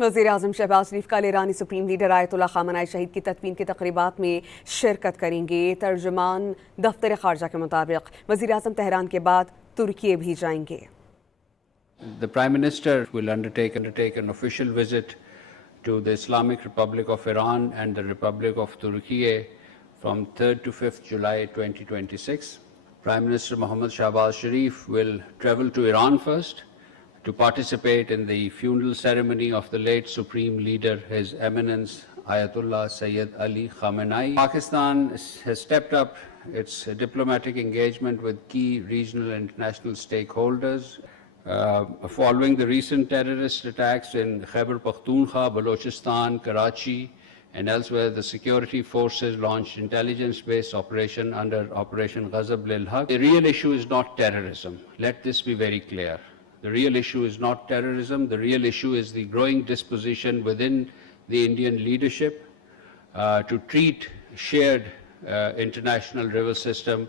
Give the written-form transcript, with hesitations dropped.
वज़ीर-ए-आज़म शहबाज शरीफ कल ईरानी supreme leader Ayatollah Khamenei शहीद की तदफीन की तक़रीबात में शिरकत करेंगे। तर्जुमान दफ्तर ख़ारजा के मुताबिक वज़ीर-ए-आज़म तेहरान के बाद तुर्की भी जाएंगे। The Prime Minister will undertake an official visit to the Islamic Republic of Iran and the Republic of Turkey from 3rd to 5th July 2026. Prime Minister Mohammad Shahbaz Sharif will travel to Iran first to participate in the funeral ceremony of the late Supreme Leader, His Eminence Ayatollah Sayyid Ali Khamenei. Pakistan has stepped up its diplomatic engagement with key regional and international stakeholders. Following the recent terrorist attacks in Khyber Pakhtunkhwa, Balochistan, Karachi, and elsewhere, the security forces launched intelligence-based operation under Operation Ghazab Lil Haq. The real issue is not terrorism. Let this be very clear. The real issue is not terrorism. The real issue is the growing disposition within the Indian leadership to treat shared international river system